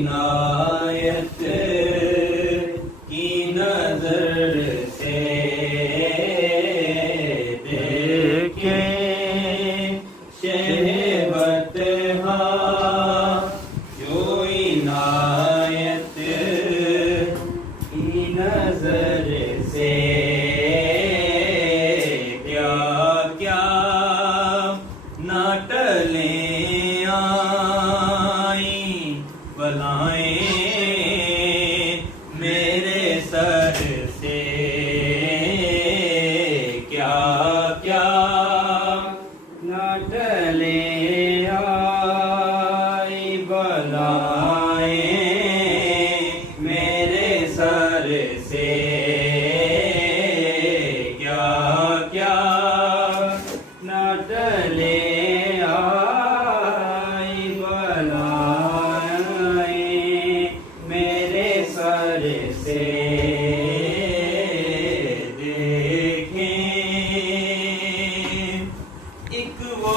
इनायत की नजर से देखे शहवत जो इनायत की नजर से क्या क्या ना टले आई बलाएं मेरे सर से क्या क्या ना टले आई बलाएं मेरे सर से क्या क्या ना टले आई बलाएं मेरे सर से देखें एक वो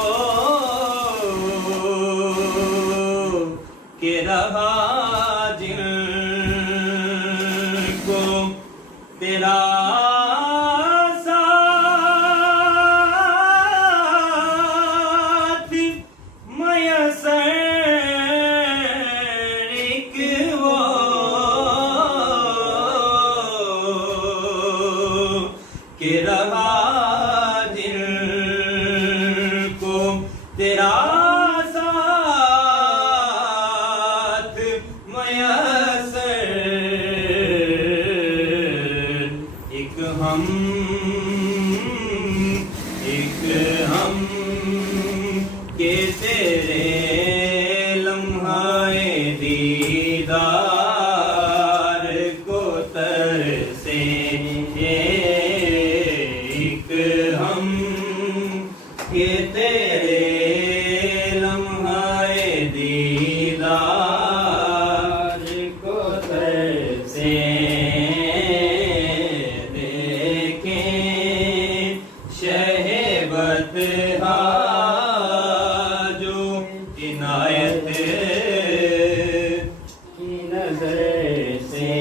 के रहा दिल को तेरा साथ मयसर एक वो के रहा दिल को तेरा साथ मयसर एक हम के तेरे लम्हाए दीदार को तरसे एक हम के तेरे लम्हाए दीदार को तरसे शहवत जो इनायत की नजर से